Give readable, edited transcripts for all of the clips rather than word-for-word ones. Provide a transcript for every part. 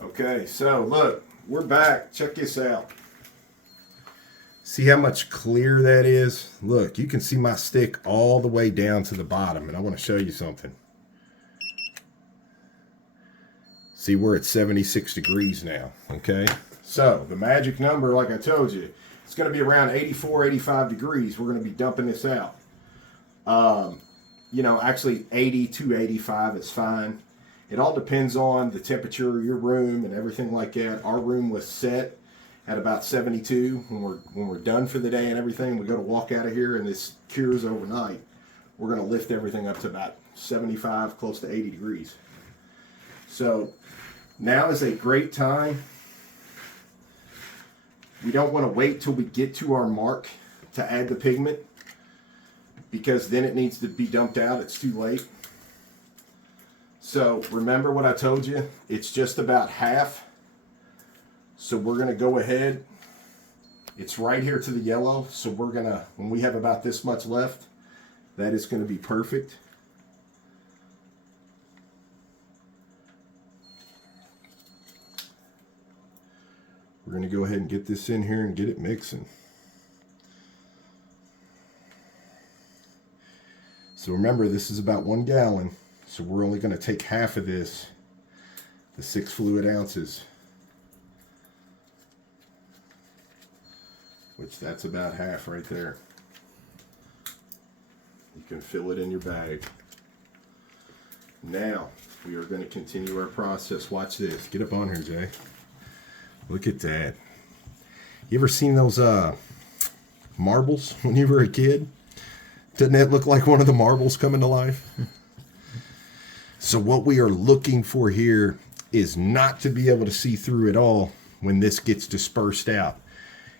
Okay, so look, we're back. Check this out. See how much clear that is? Look, you can see my stick all the way down to the bottom, and I want to show you something. See, we're at 76 degrees now, okay? So the magic number, like I told you, it's going to be around 84, 85 degrees. We're going to be dumping this out. You know, actually 80 to 85 is fine. It all depends on the temperature of your room and everything like that. Our room was set at about 72 when we're done for the day and everything. We go to walk out of here and this cures overnight. We're going to lift everything up to about 75, close to 80 degrees. So now is a great time. We don't want to wait till we get to our mark to add the pigment, because then it needs to be dumped out. It's too late. So remember what I told you, it's just about half. So we're going to go ahead. It's right here to the yellow. So we're going to, when we have about this much left, that is going to be perfect. We're going to go ahead and get this in here and get it mixing. So remember, this is about 1 gallon. So we're only going to take half of this, the 6 fluid ounces, which that's about half right there. You can fill it in your bag. Now we are going to continue our process. Watch this. Get up on here, Jay. Look at that. You ever seen those marbles when you were a kid? Doesn't that look like one of the marbles coming to life? So what we are looking for here is not to be able to see through it all when this gets dispersed out.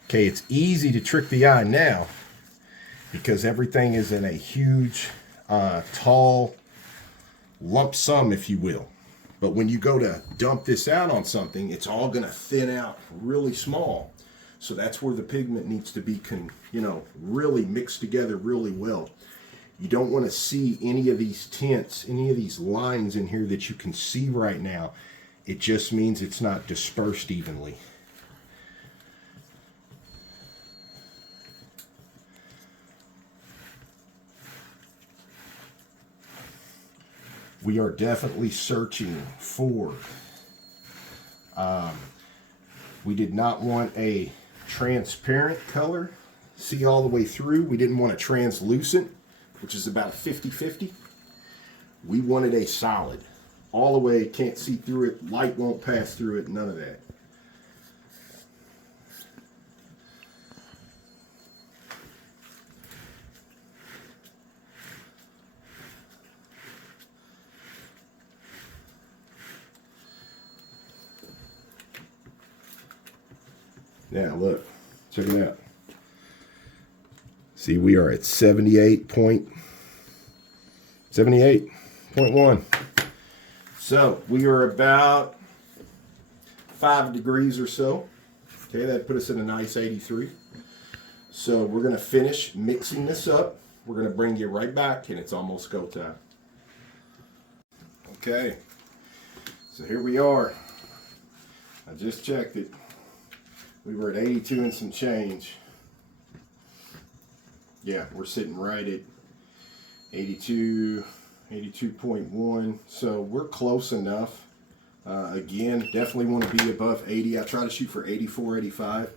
Okay, it's easy to trick the eye now because everything is in a huge, tall lump sum, if you will. But when you go to dump this out on something, it's all going to thin out really small. So that's where the pigment needs to be, really mixed together really well. You don't want to see any of these tints, any of these lines in here that you can see right now. It just means it's not dispersed evenly. We are definitely searching for, we did not want a transparent color, see all the way through. We didn't want a translucent, which is about 50-50. We wanted a solid, all the way, can't see through it, light won't pass through it, none of that. Now look, check it out. See, we are at 78.1. So we are about 5 degrees or so. Okay, that put us in a nice 83. So we're going to finish mixing this up. We're going to bring you right back, and it's almost go time. Okay, so here we are. I just checked it. We were at 82 and some change. Yeah, we're sitting right at 82, 82.1. So we're close enough. Again, definitely want to be above 80. I try to shoot for 84, 85.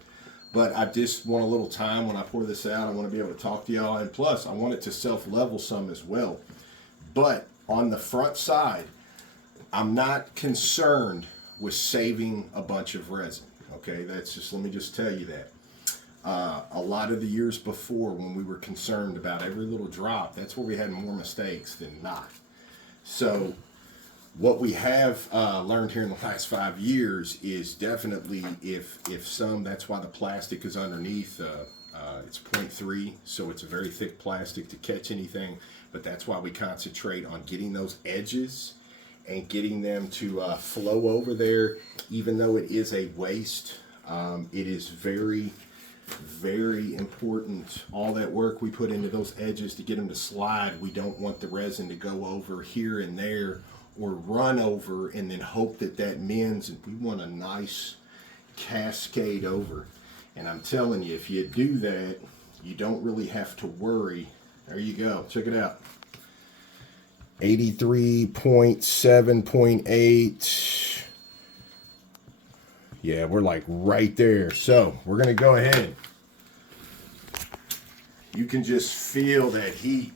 But I just want a little time when I pour this out. I want to be able to talk to y'all. And plus, I want it to self-level some as well. But on the front side, I'm not concerned with saving a bunch of resin. Okay, that's just, let me just tell you that. A lot of the years before, when we were concerned about every little drop, that's where we had more mistakes than not. So what we have learned here in the last 5 years is definitely if some, that's why the plastic is underneath. It's 0.3, so it's a very thick plastic to catch anything, but that's why we concentrate on getting those edges and getting them to flow over there. Even though it is a waste, it is very, very important. All that work we put into those edges to get them to slide, we don't want the resin to go over here and there, or run over and then hope that that mends. And we want a nice cascade over. And I'm telling you, if you do that, you don't really have to worry. There you go. Check it out. 83.7.8. Yeah, we're like right there. So we're going to go ahead. You can just feel that heat.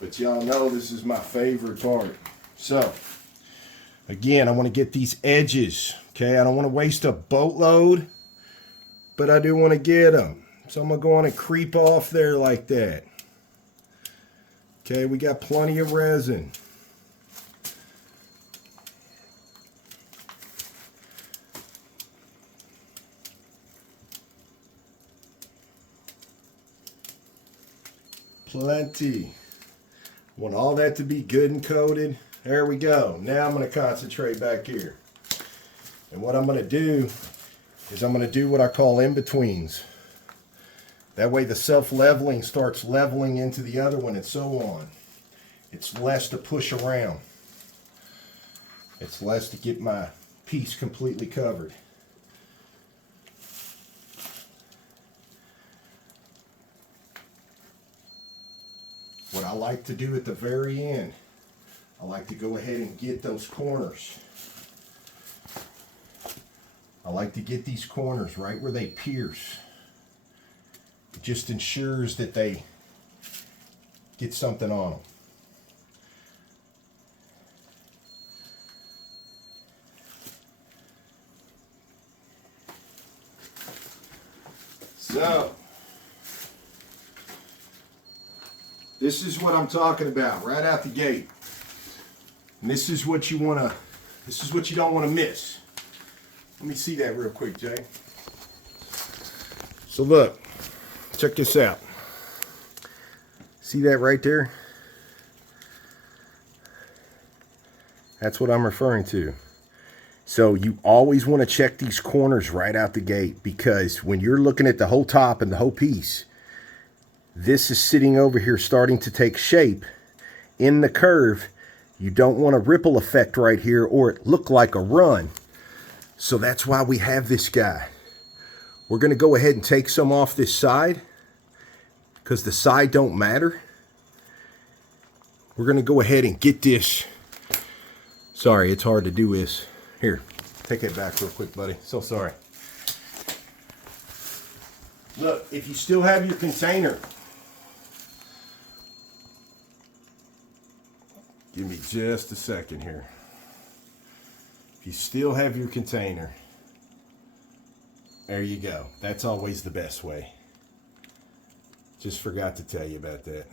But y'all know this is my favorite part. So, again, I want to get these edges. Okay, I don't want to waste a boatload, but I do want to get them. So I'm going to go on and creep off there like that. Okay, we got plenty of resin. Plenty. Want all that to be good and coated. There we go. Now I'm going to concentrate back here. And what I'm going to do is I'm going to do what I call in-betweens. That way the self-leveling starts leveling into the other one and so on. It's less to push around. It's less to get my piece completely covered. What I like to do at the very end, I like to go ahead and get those corners. I like to get these corners right where they pierce. It just ensures that they get something on them. So, this is what I'm talking about right out the gate. And this is what you don't want to miss. Let me see that real quick, Jay. So look, check this out. See that right there? That's what I'm referring to. So you always want to check these corners right out the gate, because when you're looking at the whole top and the whole piece, this is sitting over here starting to take shape in the curve. You don't want a ripple effect right here or it look like a run. So that's why we have this guy. We're going to go ahead and take some off this side because the side don't matter. We're going to go ahead and get this. Sorry, it's hard to do this. Here, take it back real quick, buddy. So sorry. Look, if you still have your container, give me just a second here. If you still have your container, there you go. That's always the best way. Just forgot to tell you about that.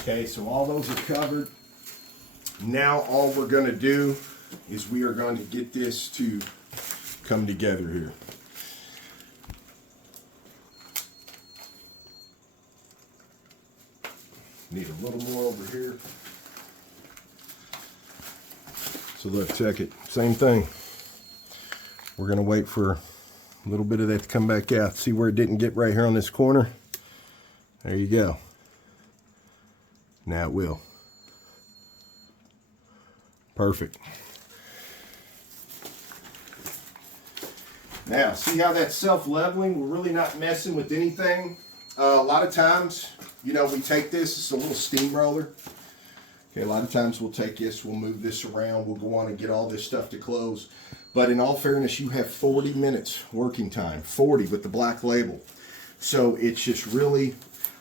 Okay, so all those are covered. Now all we're going to do is we are going to get this to come together here. Need a little more over here. So look, check it. Same thing. We're going to wait for a little bit of that to come back out. See where it didn't get right here on this corner? There you go. Now it will. Perfect. Now, see how that's self-leveling? We're really not messing with anything. A lot of times, you know, we take this, it's a little steamroller. Okay, a lot of times we'll take this, we'll move this around, we'll go on and get all this stuff to close. But in all fairness, you have 40 minutes working time, 40 with the black label. So it's just really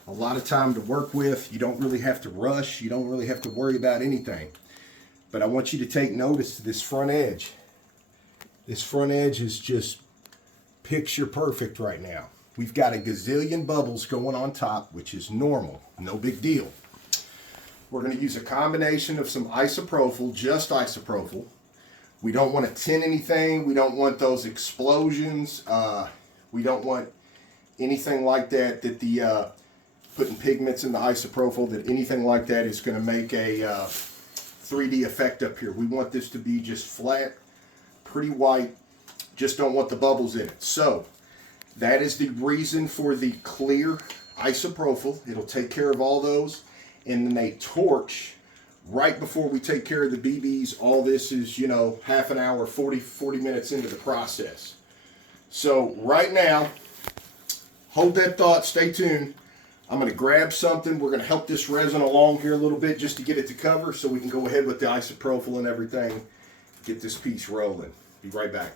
a lot of time to work with. You don't really have to rush. You don't really have to worry about anything. But I want you to take notice to this front edge. This front edge is just picture perfect right now. We've got a gazillion bubbles going on top, which is normal, no big deal. We're going to use a combination of some isopropyl, just isopropyl. We don't want to tin anything. We don't want those explosions. We don't want anything like that, that the putting pigments in the isopropyl, that anything like that is going to make a 3D effect up here. We want this to be just flat, pretty white. Just don't want the bubbles in it. So that is the reason for the clear isopropyl. It'll take care of all those. And then a torch right before we take care of the BBs. All this is, you know, half an hour, 40 minutes into the process. So right now, hold that thought, stay tuned. I'm going to grab something. We're going to help this resin along here a little bit just to get it to cover so we can go ahead with the isopropyl and everything. Get this piece rolling. Be right back.